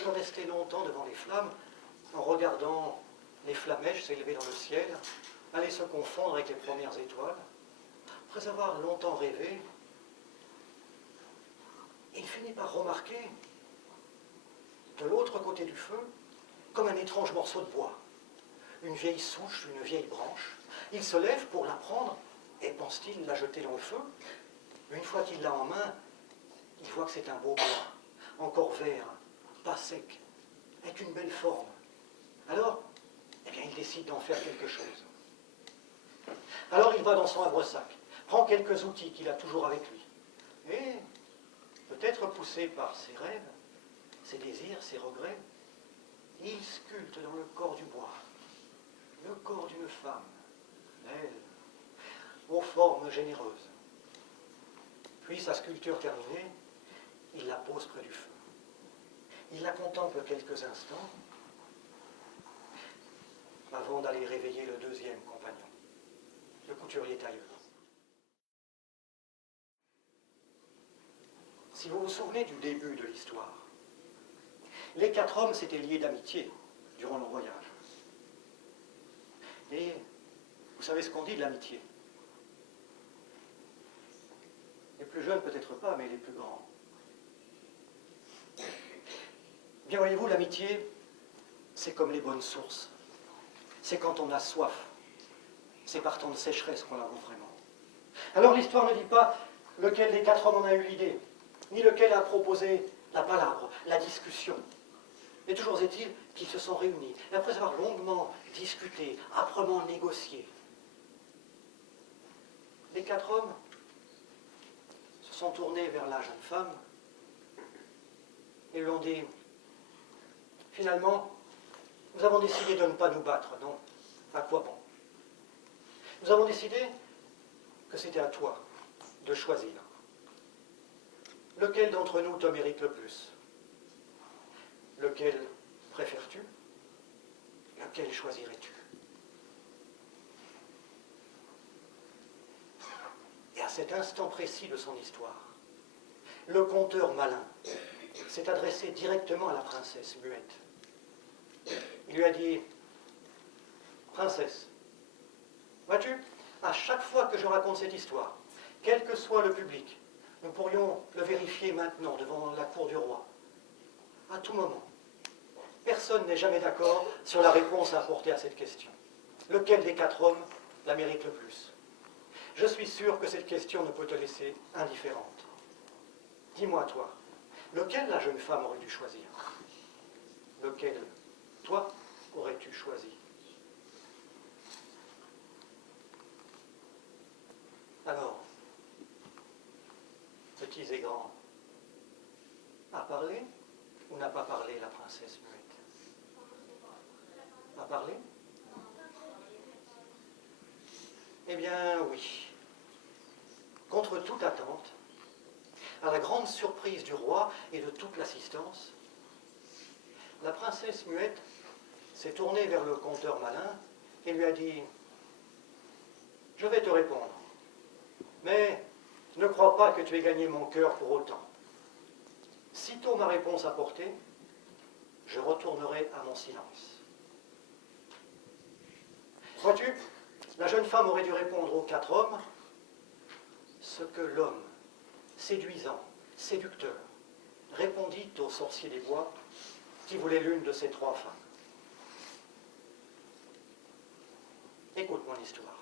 être resté longtemps devant les flammes en regardant les flamèches s'élever dans le ciel, aller se confondre avec les premières étoiles. Après avoir longtemps rêvé, il finit par remarquer, de l'autre côté du feu, comme un étrange morceau de bois, une vieille souche, une vieille branche. Il se lève pour la prendre et pense-t-il la jeter dans le feu. Une fois qu'il l'a en main, il voit que c'est un beau bois, encore vert, pas sec, avec une belle forme. Alors, eh bien, il décide d'en faire quelque chose. Alors il va dans son havre-sac, prend quelques outils qu'il a toujours avec lui, et, peut-être poussé par ses rêves, ses désirs, ses regrets, il sculpte dans le corps du bois le corps d'une femme, belle, aux formes généreuses. Puis, sa sculpture terminée, il la pose près du feu. Il la contemple quelques instants avant d'aller réveiller le deuxième compagnon, le couturier tailleur. Si vous vous souvenez du début de l'histoire, les 4 hommes s'étaient liés d'amitié durant leur voyage. Et vous savez ce qu'on dit de l'amitié? Les plus jeunes peut-être pas, mais les plus grands. Bien voyez-vous, l'amitié, c'est comme les bonnes sources. C'est quand on a soif. C'est par temps de sécheresse qu'on la vaut vraiment. Alors l'histoire ne dit pas lequel des 4 hommes en a eu l'idée, ni lequel a proposé la palabre, la discussion. Mais toujours est-il qu'ils se sont réunis, et après avoir longuement discuté, âprement négocié, les 4 hommes se sont tournés vers la jeune femme et lui ont dit, finalement, nous avons décidé de ne pas nous battre, non? À quoi bon? Nous avons décidé que c'était à toi de choisir. Lequel d'entre nous te mérite le plus? Lequel préfères-tu? Lequel choisirais-tu? Et à cet instant précis de son histoire, le conteur malin s'est adressé directement à la princesse muette. Il lui a dit, « Princesse, vois-tu, à chaque fois que je raconte cette histoire, quel que soit le public, nous pourrions le vérifier maintenant devant la cour du roi, à tout moment. Personne n'est jamais d'accord sur la réponse à apporter à cette question. Lequel des 4 hommes la mérite le plus? Je suis sûr que cette question ne peut te laisser indifférente. Dis-moi, toi, lequel la jeune femme aurait dû choisir? Lequel, toi, aurais-tu choisi? Alors, petits et grands, a parlé ou n'a pas parlé la princesse muette? A parlé? Eh bien, oui. Contre toute attente, à la grande surprise du roi et de toute l'assistance, la princesse muette s'est tournée vers le conteur malin et lui a dit « Je vais te répondre, mais ne crois pas que tu aies gagné mon cœur pour autant. Sitôt ma réponse apportée, je retournerai à mon silence. » Vois-tu, la jeune femme aurait dû répondre aux 4 hommes ce que l'homme, séduisant, séducteur, répondit au sorcier des bois qui voulait l'une de ces 3 femmes. Écoute mon histoire.